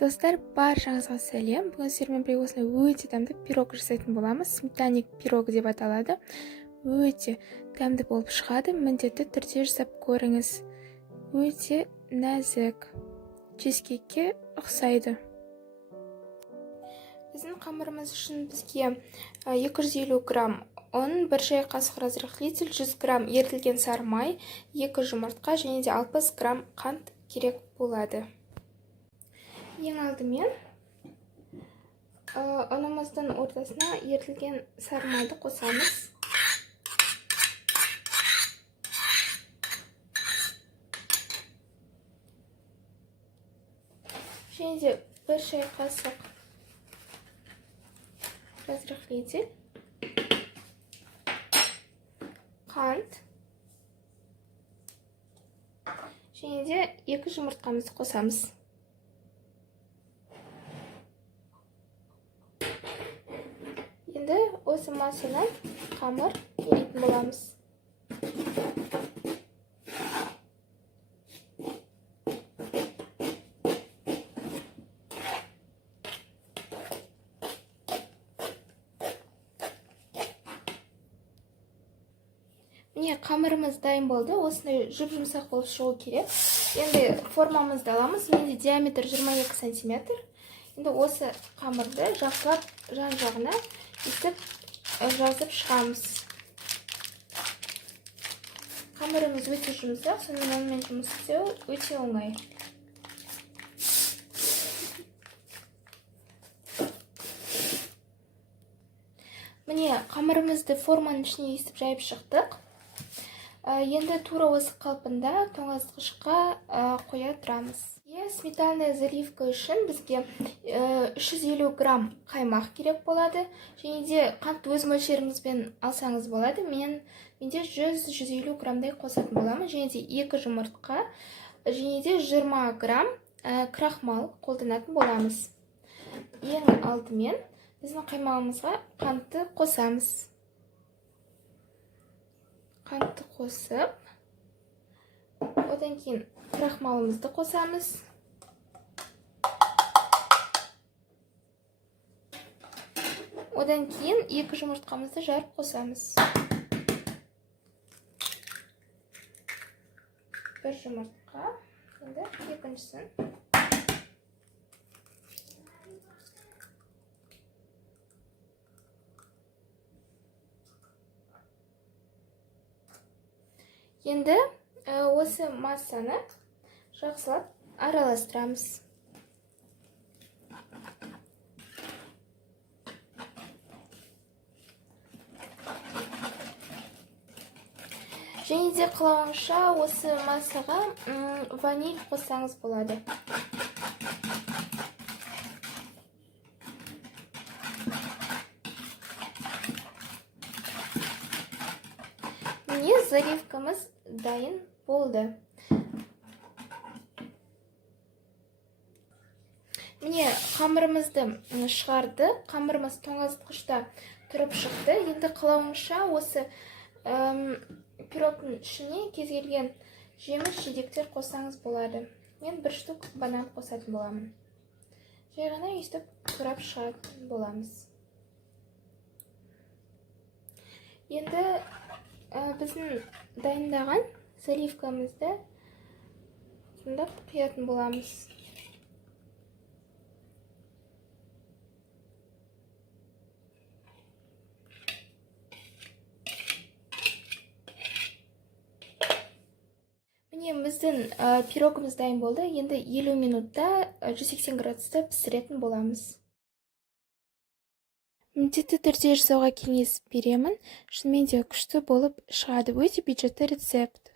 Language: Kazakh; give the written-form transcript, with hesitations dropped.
Достар, баршаңызға сәлем. Бүгін сіздермен бірге осындай өте дәмді пирог жасайтын боламыз. Сметанник пирог деп аталады. Өте дәмді болып шығады. Міндетті түрде жасап көріңіз. Өте нәзік. Чизкейкке ұқсайды. Біздің қамырымыз үшін бізге 250 грамм ұн, 1 шай қасық разрыхлитель, 100 грамм ерітілген сары май, 2 жұмыртқа және де 60 грамм қант керек болады. Ең алдымен ұнымыздың ортасына ерітілген сары майды қосамыз. Және де 1 шай қасық разрыхлитель, қант және де 2 жұмыртқамызды қосамыз. Енді осы массадан қамыр илейтін боламыз. Міне, қамырымыз дайын болды. Осындай жұп-жұмсақ болып шығу керек. Енді формамызды аламыз. Менде диаметр 22 см. Енді осы қамырды жақсылап жан-жағына өйтіп жазып шығамыз. Қамырымыз өте жұмсақ, сонымен онымен жұмыс істеу өте оңай. Міне, қамырымызды форманың ішіне естіп жайып шықтық. Енді тура осы қалпында тоңазытқышқа қоя тұрамыз. Сметанная заливка үшін бізге 350 грамм қаймақ керек болады. Және де қант өз мөлшеріңізбен алсаңыз болады. Менде 100-150 граммдай қосатын боламын. Және де 2 жұмыртқа, және де 20 грамм крахмал қолданатын боламыз. Ең алдымен біздің қаймағымызға қантты қосамыз. Қантты қосып, одан кейін крахмалымызды қосамыз. Одан кейін 2 жұмыртқамызды жарып қосамыз. 1 жұмыртқа, енді екіншісін. Енді осы массаны жақсылап араластырамыз. Және де қалауынша осы массаға ваниль қоссаңыз болады. Міне, заливкамыз дайын болды. Міне, қамырымызды шығарды. Қамырымыз тоңазытқышта тұрып шықты. Енді қалауынша осы пирогтың ішіне кез келген жеміс жидектер қоссаңыз болады. Мен 1 штук банан қосатын боламын. Жай ғана өйстіп турап шығатын боламыз. Енді біздің дайындаған заливкамызды құятын боламыз. Міне, біздің пирогымыз дайын болды. Енді 50 минутта 180 градуста пісіретін боламыз. Міндетті түрде жасауға кеңес беремін. Шынымен де күшті болып шығады. Өте бюджетті рецепт.